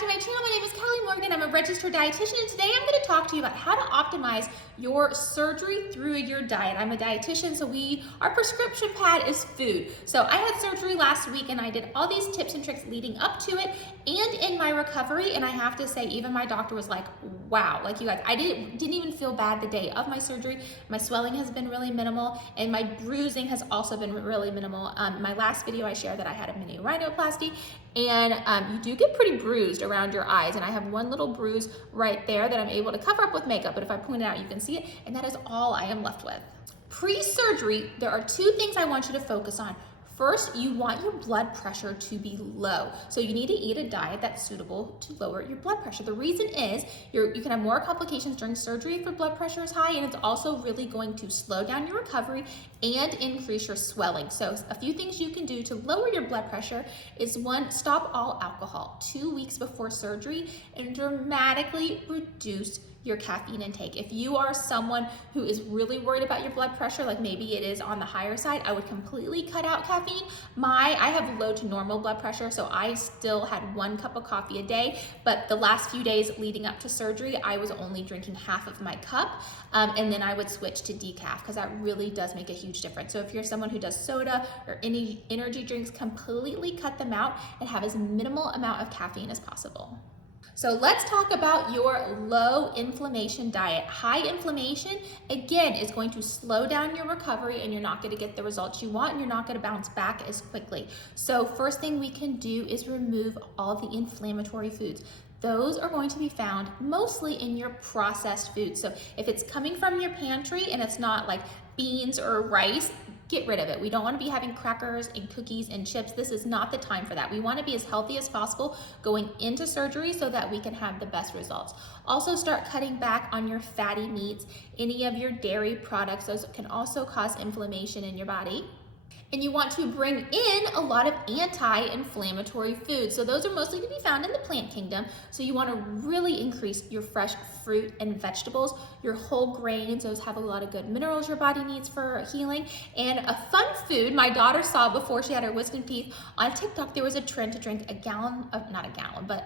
to my channel. My name is Kelli Morgan. I'm a registered dietitian, and today I'm going to talk to you about how to optimize your surgery through your diet. I'm a dietitian, so our prescription pad is food. So I had surgery last week, and I did all these tips and tricks leading up to it and in my recovery, and I have to say, even my doctor was like, wow, like you guys, I didn't even feel bad the day of my surgery. My swelling has been really minimal, and my bruising has also been really minimal. My last video I shared that I had a mini rhinoplasty, and you do get pretty bruised around your eyes, and I have one little bruise right there that I'm able to cover up with makeup, but if I point it out, you can see it, and that is all I am left with. Pre-surgery, there are two things I want you to focus on. First, you want your blood pressure to be low. So you need to eat a diet that's suitable to lower your blood pressure. The reason is you can have more complications during surgery if your blood pressure is high, and it's also really going to slow down your recovery and increase your swelling. So a few things you can do to lower your blood pressure is one, stop all alcohol 2 weeks before surgery and dramatically reduce your caffeine intake. If you are someone who is really worried about your blood pressure, like maybe it is on the higher side, I would completely cut out caffeine. I have low to normal blood pressure, so I still had 1 cup of coffee a day, but the last few days leading up to surgery, I was only drinking half of my cup, and then I would switch to decaf because that really does make a huge difference. So if you're someone who does soda or any energy drinks, completely cut them out and have as minimal amount of caffeine as possible. So let's talk about your low inflammation diet. High inflammation, again, is going to slow down your recovery, and you're not going to get the results you want, and you're not going to bounce back as quickly. So first thing we can do is remove all the inflammatory foods. Those are going to be found mostly in your processed foods. So if it's coming from your pantry and it's not like beans or rice, get rid of it. We don't want to be having crackers and cookies and chips. This is not the time for that. We want to be as healthy as possible going into surgery so that we can have the best results. Also, start cutting back on your fatty meats, any of your dairy products. Those can also cause inflammation in your body. And you want to bring in a lot of anti-inflammatory foods. So those are mostly to be found in the plant kingdom. So you want to really increase your fresh fruit and vegetables, your whole grains. Those have a lot of good minerals your body needs for healing. And a fun food my daughter saw before she had her wisdom teeth on TikTok, there was a trend to drink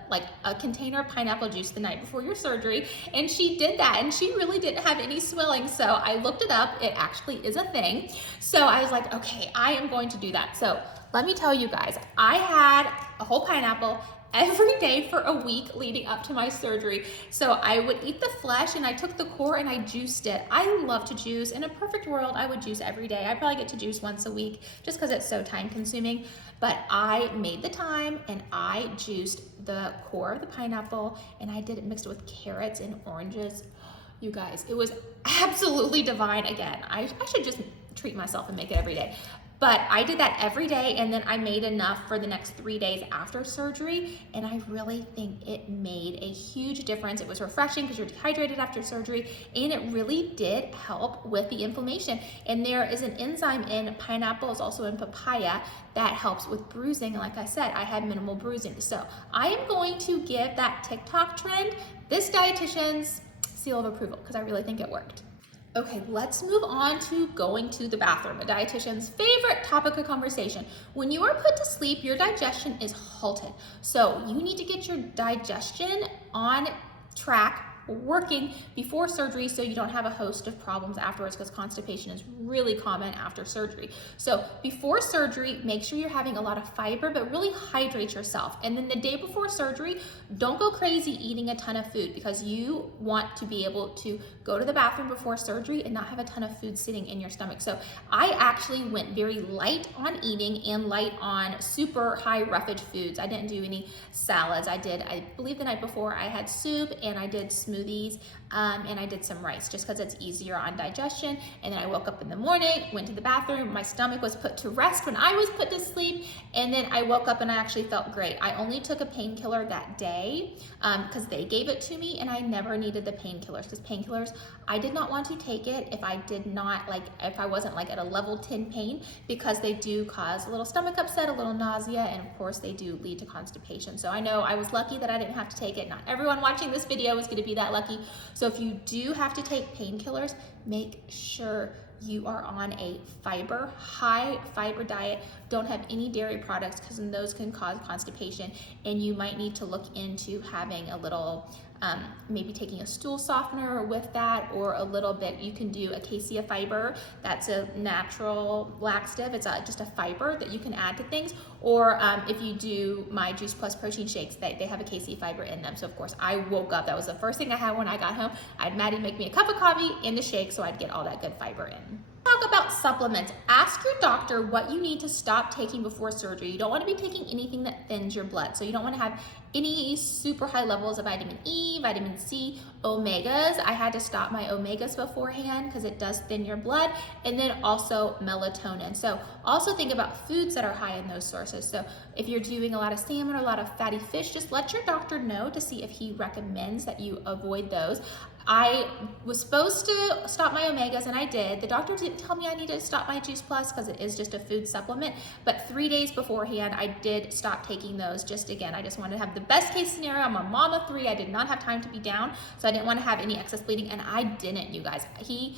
like a container of pineapple juice the night before your surgery. And she did that, and she really didn't have any swelling. So I looked it up. It actually is a thing. So I was like, okay, I am going to do that. So let me tell you guys, I had a whole pineapple every day for a week leading up to my surgery. So I would eat the flesh, and I took the core and I juiced it. I love to juice. In a perfect world, I would juice every day. I probably get to juice once a week just because it's so time consuming. But I made the time and I juiced the core of the pineapple, and I did it mixed with carrots and oranges. You guys, it was absolutely divine. Again, I should just treat myself and make it every day. But I did that every day, and then I made enough for the next 3 days after surgery, and I really think it made a huge difference. It was refreshing because you're dehydrated after surgery, and it really did help with the inflammation. And there is an enzyme in pineapples, also in papaya, that helps with bruising. And like I said, I had minimal bruising. So I am going to give that TikTok trend this dietitian's seal of approval because I really think it worked. Okay, let's move on to going to the bathroom, a dietitian's favorite topic of conversation. When you are put to sleep, your digestion is halted. So you need to get your digestion on track, working before surgery so you don't have a host of problems afterwards, because constipation is really common after surgery. So before surgery, make sure you're having a lot of fiber, but really hydrate yourself. And then the day before surgery, don't go crazy eating a ton of food, because you want to be able to go to the bathroom before surgery and not have a ton of food sitting in your stomach. So I actually went very light on eating and light on super high roughage foods. I didn't do any salads. I believe the night before I had soup, and I did smoothies, and I did some rice just because it's easier on digestion. And then I woke up in the morning, went to the bathroom, my stomach was put to rest when I was put to sleep, and then I woke up and I actually felt great. I only took a painkiller that day because they gave it to me, and I never needed the painkillers, because painkillers, I did not want to take it if I wasn't like at a level 10 pain, because they do cause a little stomach upset, a little nausea, and of course they do lead to constipation. So I know I was lucky that I didn't have to take it. Not everyone watching this video is going to be that lucky. So if you do have to take painkillers, make sure you are on a high fiber diet, don't have any dairy products, because those can cause constipation, and you might need to look into having a little, maybe taking a stool softener with that, or a little bit, you can do a cassia fiber. That's a natural laxative. It's just a fiber that you can add to things. Or if you do my Juice Plus protein shakes, they have a cassia fiber in them. So of course I woke up, that was the first thing I had when I got home. I had Maddie make me a cup of coffee in the shake so I'd get all that good fiber in. Talk about supplements. Ask your doctor what you need to stop taking before surgery. You don't want to be taking anything that thins your blood. So you don't want to have any super high levels of vitamin E, vitamin C, omegas. I had to stop my omegas beforehand because it does thin your blood, and then also melatonin. So also think about foods that are high in those sources. So if you're doing a lot of salmon or a lot of fatty fish, just let your doctor know to see if he recommends that you avoid those. I was supposed to stop my omegas, and I did. The doctor didn't tell me I needed to stop my Juice Plus because it is just a food supplement, but 3 days beforehand I did stop taking those. Just again, I just wanted to have the best case scenario. I'm a mom of 3. I did not have time to be down, so I didn't want to have any excess bleeding, and I didn't, you guys. He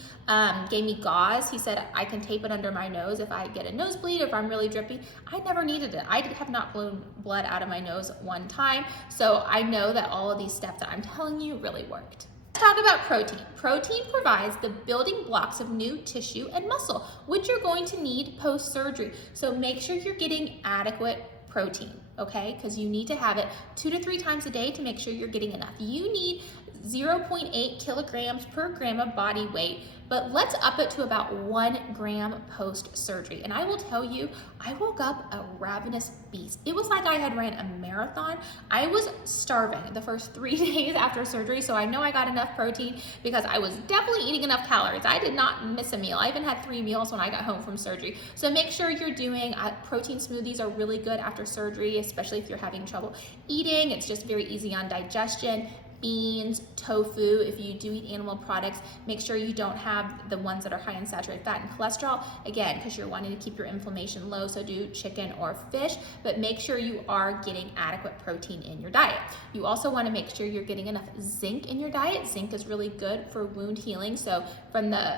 gave me gauze. He said I can tape it under my nose if I get a nosebleed, if I'm really drippy. I never needed it. I have not blown blood out of my nose one time, so I know that all of these steps that I'm telling you really worked. Let's talk about protein. Protein provides the building blocks of new tissue and muscle, which you're going to need post-surgery. So make sure you're getting adequate protein, okay? Because you need to have it 2 to 3 times a day to make sure you're getting enough. You need 0.8 kilograms per gram of body weight, but let's up it to about 1 gram post-surgery. And I will tell you, I woke up a ravenous beast. It was like I had ran a marathon. I was starving the first 3 days after surgery, so I know I got enough protein because I was definitely eating enough calories. I did not miss a meal. I even had 3 meals when I got home from surgery. So make sure you're doing, protein smoothies are really good after surgery, especially if you're having trouble eating. It's just very easy on digestion. Beans, tofu, if you do eat animal products, make sure you don't have the ones that are high in saturated fat and cholesterol, again, because you're wanting to keep your inflammation low, so do chicken or fish, but make sure you are getting adequate protein in your diet. You also want to make sure you're getting enough zinc in your diet. Zinc is really good for wound healing, so from the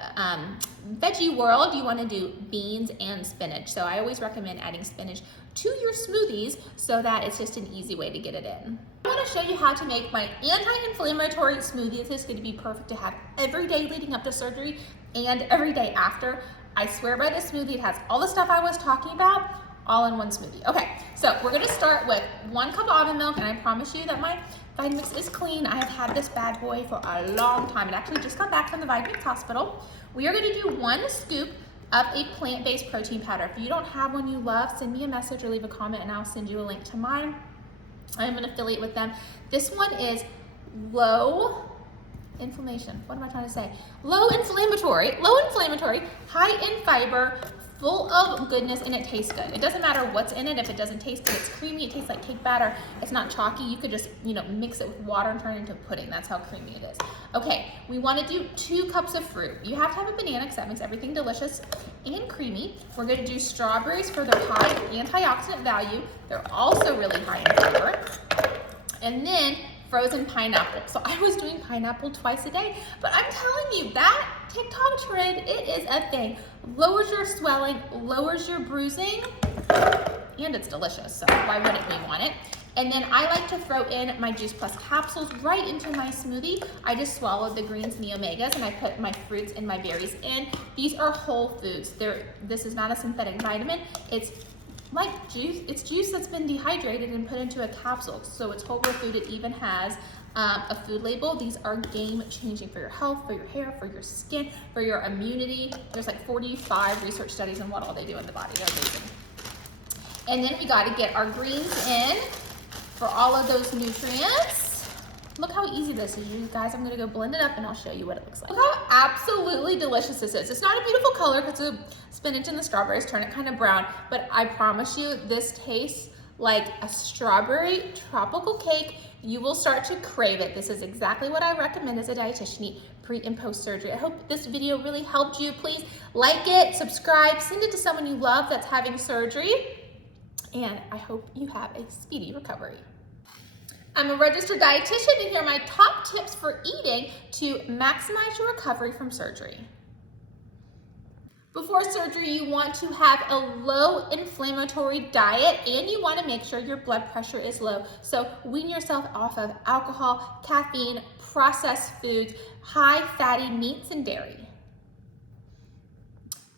veggie world, you want to do beans and spinach. So I always recommend adding spinach to your smoothies so that it's just an easy way to get it in. I want to show you how to make my anti-inflammatory smoothie. This is going to be perfect to have every day leading up to surgery and every day after. I swear by this smoothie, it has all the stuff I was talking about all in one smoothie. Okay, so we're going to start with 1 cup of almond milk, and I promise you that my Vitamix is clean. I have had this bad boy for a long time. It actually just got back from the Vitamix hospital. We are going to do 1 scoop of a plant-based protein powder. If you don't have one you love, send me a message or leave a comment and I'll send you a link to mine. I'm an affiliate with them. This one is low inflammation. What am I trying to say? Low inflammatory, high in fiber, full of goodness, and it tastes good. It doesn't matter what's in it. If it doesn't taste good, it's creamy. It tastes like cake batter. It's not chalky. You could just, mix it with water and turn it into pudding. That's how creamy it is. Okay, we want to do 2 cups of fruit. You have to have a banana because that makes everything delicious and creamy. We're going to do strawberries for their high antioxidant value. They're also really high in fiber. And then frozen pineapple. So I was doing pineapple twice a day, but I'm telling you, that TikTok trend, it is a thing. Lowers your swelling, lowers your bruising, and it's delicious, so why wouldn't we want it? And then I like to throw in my Juice Plus capsules right into my smoothie. I just swallowed the greens and the omegas, and I put my fruits and my berries in. These are whole foods. This is not a synthetic vitamin. It's like juice. It's juice that's been dehydrated and put into a capsule. So it's whole food. It even has a food label. These are game changing for your health, for your hair, for your skin, for your immunity. There's like 45 research studies on what all they do in the body. They're amazing. And then we got to get our greens in for all of those nutrients. Look how easy this is, you guys. I'm gonna go blend it up and I'll show you what it looks like. Look how absolutely delicious this is. It's not a beautiful color because the spinach and the strawberries turn it kind of brown, but I promise you this tastes like a strawberry tropical cake. You will start to crave it. This is exactly what I recommend as a dietitian eat pre and post surgery. I hope this video really helped you. Please like it, subscribe, send it to someone you love that's having surgery, and I hope you have a speedy recovery. I'm a registered dietitian, and here are my top tips for eating to maximize your recovery from surgery. Before surgery, you want to have a low inflammatory diet and you want to make sure your blood pressure is low. So wean yourself off of alcohol, caffeine, processed foods, high fatty meats and dairy.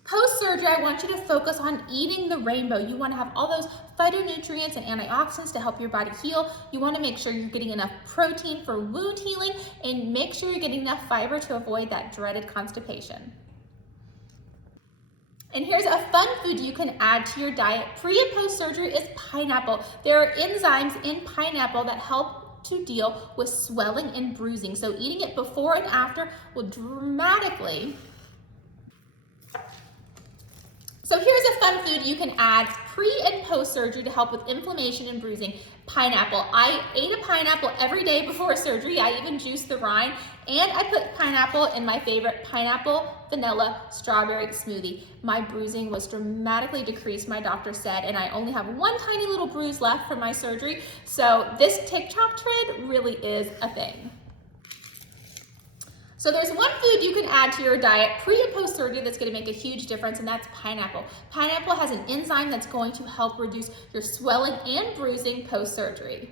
Post-surgery, I want you to focus on eating the rainbow. You want to have all those phytonutrients and antioxidants to help your body heal. You want to make sure you're getting enough protein for wound healing and make sure you're getting enough fiber to avoid that dreaded constipation. And here's a fun food you can add to your diet pre and post surgery is pineapple. There are enzymes in pineapple that help to deal with swelling and bruising. So eating it before and after will dramatically. So here's a fun food you can add pre and post surgery to help with inflammation and bruising. Pineapple. I ate a pineapple every day before surgery. I even juiced the rind and I put pineapple in my favorite pineapple, vanilla, strawberry smoothie. My bruising was dramatically decreased, my doctor said, and I only have one tiny little bruise left from my surgery. So this TikTok trend really is a thing. So there's one food you can add to your diet pre and post surgery that's going to make a huge difference, and that's pineapple. Pineapple has an enzyme that's going to help reduce your swelling and bruising post surgery.